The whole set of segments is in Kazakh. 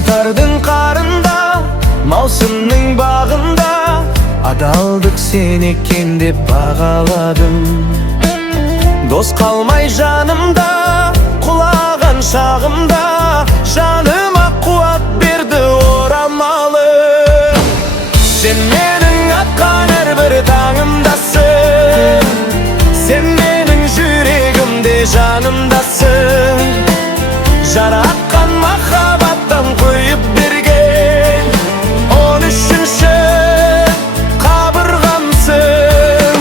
Қаңтардың қарында, маусымның бағында, адалдық сен екен деп бағаладым. Дос қалмай жанымда, құлаған шағымда, жаныма қуат берді орамалы. Сен менің атқан әрбір таңымдасың, сен менің жүрегімде жанымдасың. Жаратқан махаббаттан қойып берген 13-ші қабырғамсың.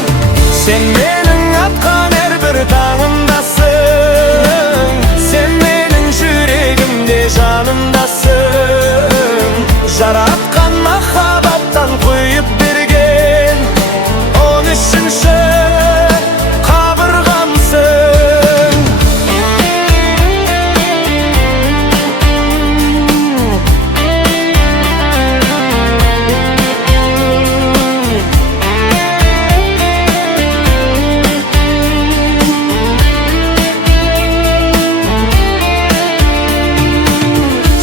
Сен менің атқан әрбір таңымдасың, сен менің жүрегімде жанымдасың. Жаратқан махаббаттан қойып берген 13-ші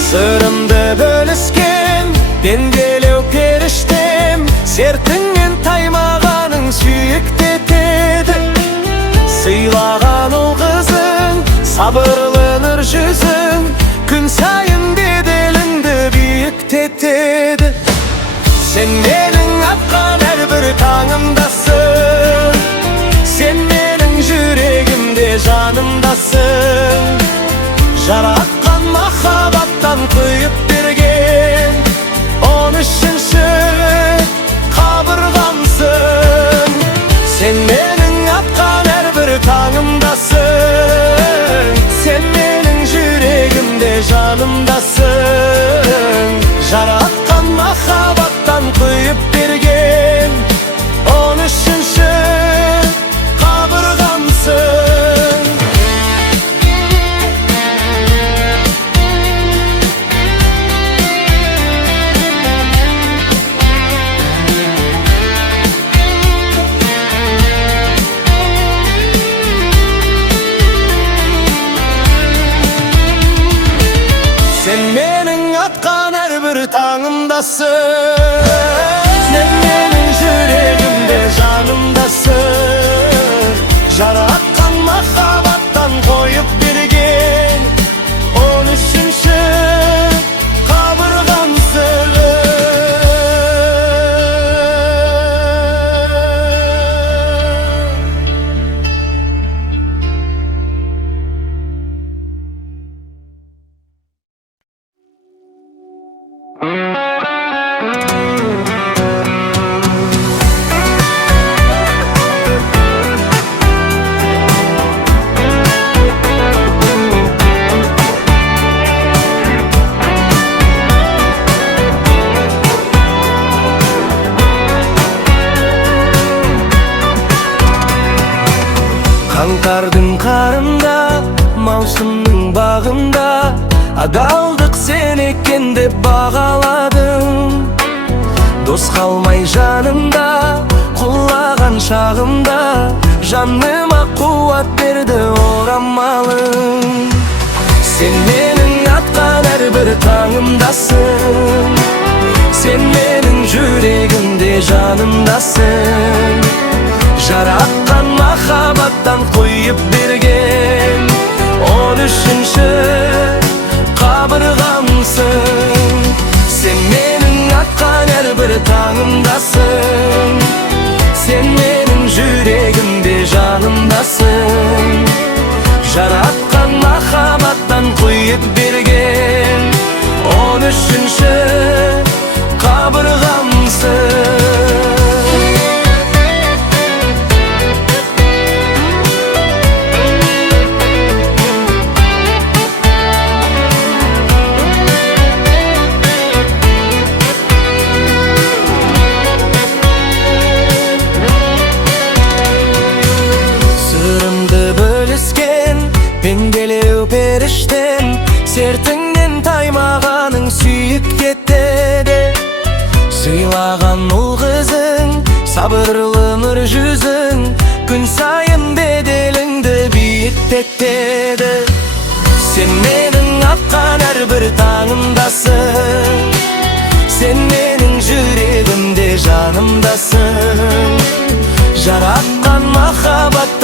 сырымды бөліскен пенделеу періштем, сертіңнен таймағаның сүйікті етеді. Сыйлаған ұл қызың, сабырлы нұр жүзің, күн сайын беделіңді биіктетеді. Сен менің атқан әрбір таңымдасың, сен менің жүрегімде жанымдасың. Жаратқан махаббаттан құйып берген 13-ші қабырғамсың. Сен менің атқан әрбір таңымдасың, сен менің жүрегімде жанымдасың. Жаратқан махаббаттан құйып берген 13-ші қабырғамсың. Сен менің атқан әрбір таңымдасың, сен менің жүрегімде жанымдасың. Жаратқан махаббаттан қойып берген 13-ші қабырғамсың. Қаңтардың қарында, маусымның бағында, адалдық сен екен деп бағаладым. Дос қалмай жанымда, құлаған шағымда, жаныма қуат берді орамалың. Сен менің атқан әрбір таңымдасың, сен менің жүрегімде жанымдасың. Жаратқан махаббаттан қойып берген 13-ші қабырғамсың. Сен менің атқан әрбір таңымдасың, сен менің жүрегімде жанымдасың. Жаратқан махаббаттан қойып берген 13-ші қабырғамсың. Пенделеу періштем, сертіңнен таймағаның сүйік кетеді. Сыйлаған ұл қызың, сабырлы нұр жүзің, күн сайын беделіңді биіктетеді. Сен менің атқан әрбір таңымдасың,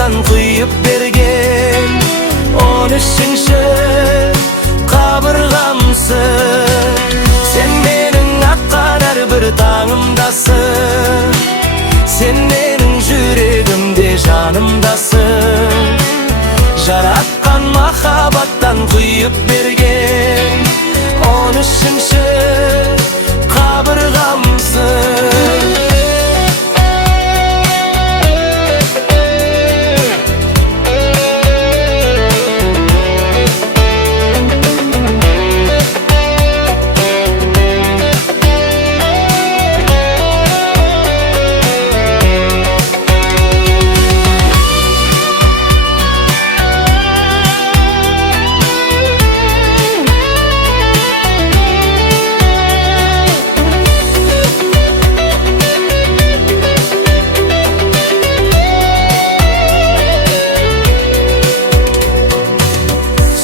mahabattan kuyup bergen 13-nji kabırgamsın. Sen mening akkan her bir taňymdasın. Sen mening yüregimde janymdasın. Jaratkan mahabattan kuyup bergen 13-nji kabırgamsın.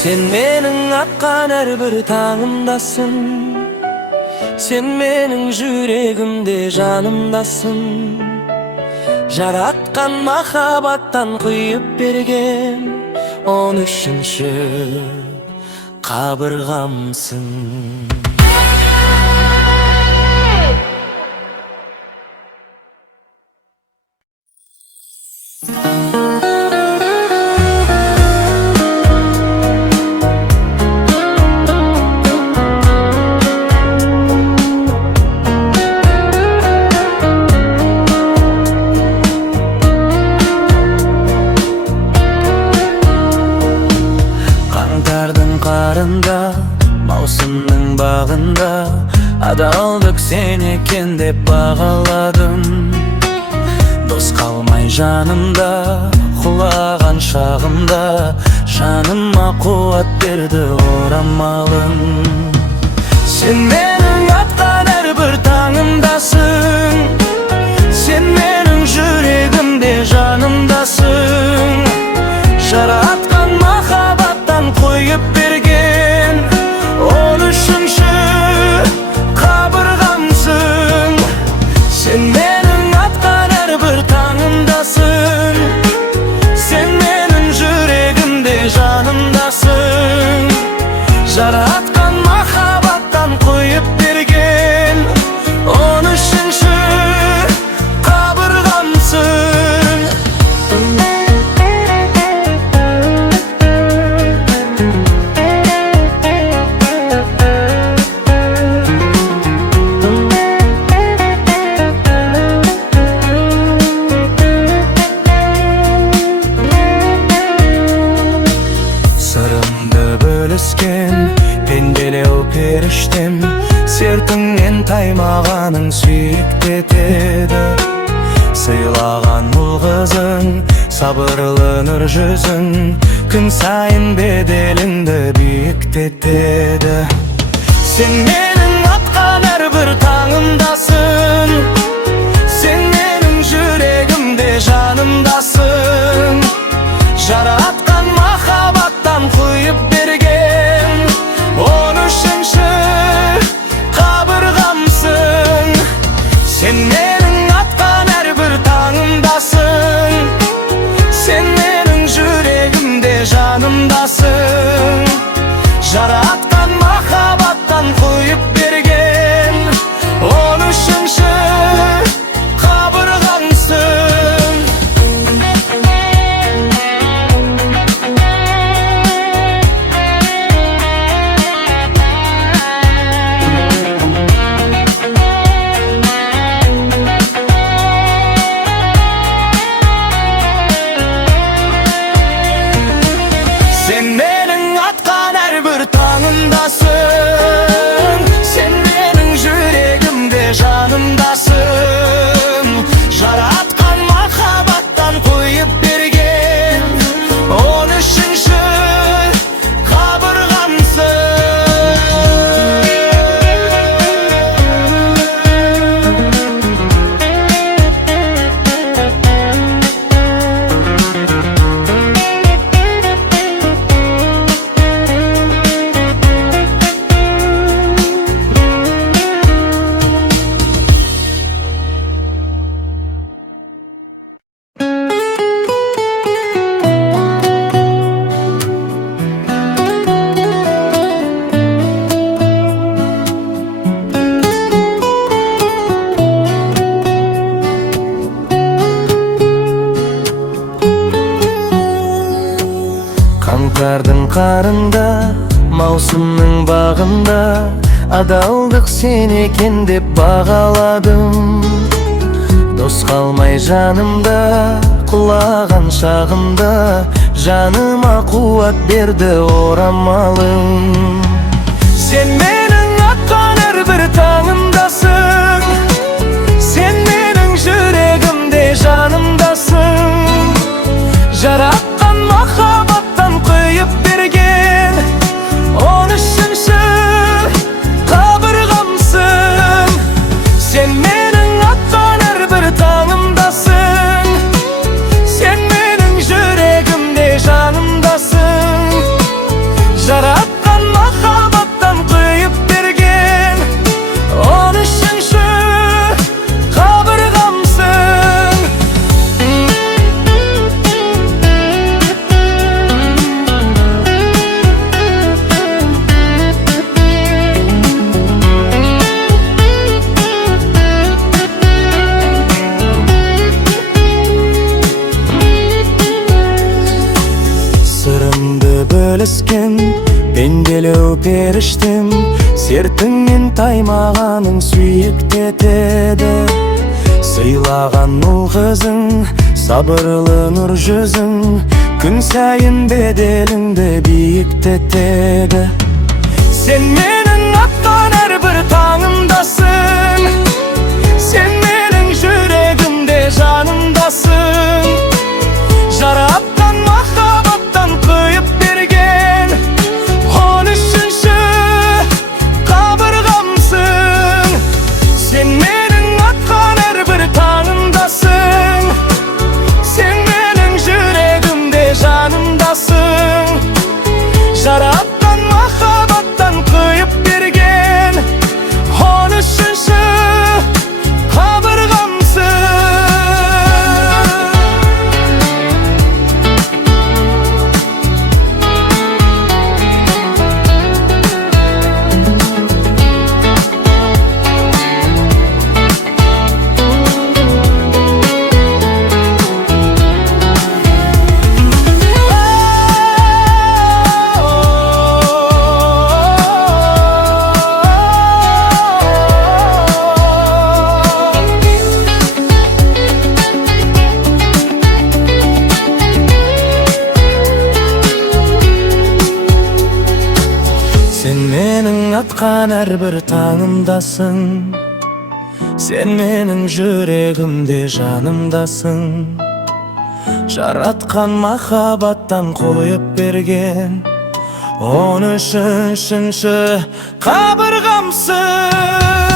Sen mening akkan her bir taňymdasın. Sen mening yüregimde janymdasın. Jaratkan mahabattan kuyup bergen 13-nji kabırgamsın. Karında, mavsumның bağında adaldık sen eken dep bağaladım. Dost kalmay janımda, kulagan şağımda janıma kuvat berdi oramalım. Sen mening atkan her bir taňymdasın. Sen mening yüregimde janymdasın. Jaratkan mahabattan kuyup bergen 13-nji kabırgamsın. Sen mening atkan her bir taňymdasın. Sen mening yüregimde janymdasın. Jaratkan mahabattan kuyup bergen 13-nji kabırgamsın. Pendelew periştem sertiňden taýmaganyň süýükdetedi. Syýlagan ul gyzyň sabırlanır yüzüň gün saýyn bedelinde büýükdetedi. Sen mening atkan her bir taňymdasın. Sen mening yüregimde janymdasın. Jaratkan mahabattan kuyup bergen 13-nji kabırgamsın. Sen mening atkan her bir taňymdasın. Sen mening yüregimde janymdasın. Jaratkan mahabattan kuyup bergen 13-nji kabırgamsın. Қаңтардың қарында, маусымның бағында, адалдық сен екен деп бағаладым. Дос қалмай жанымда, құлаған шағымда, жаныма қуат берді орамалың. Сен менің атқан әрбір таңымдасың, сен менің жүрегімде жанымдасың. Жаратқан махаббаттан құйып берген 13-ші қабырғамсың. Сен менің атқан әрбір таңымдасың, сен менің жүрегімде жанымдасың. Жаратқан махаббаттан құйып берген 13-ші қабырғамсың. Сырымды бөліскен пенделеу періштем, сертіңнен таймағаның сүйікті етеді. Сыйлаған ұл қызың, сабырлы нұр жүзің, күн сайын беделіңді биіктетеді. Сен менің атқан әрбір таңымдасың, сен менің жүрегімде жанымдасың. Жаратқан махаббаттан құйып берген 13-ші қабырғамсың. Сен менің атқан әрбір таңымдасың, сен менің жүрегімде жанымдасың. Жаратқан махаббаттан құйып берген 13-ші қабырғамсың. Сен менің атқан әрбір таңымдасың, сен менің жүрегімде жанымдасың. Жаратқан махаббаттан қойып берген 13-ші қабырғамсың.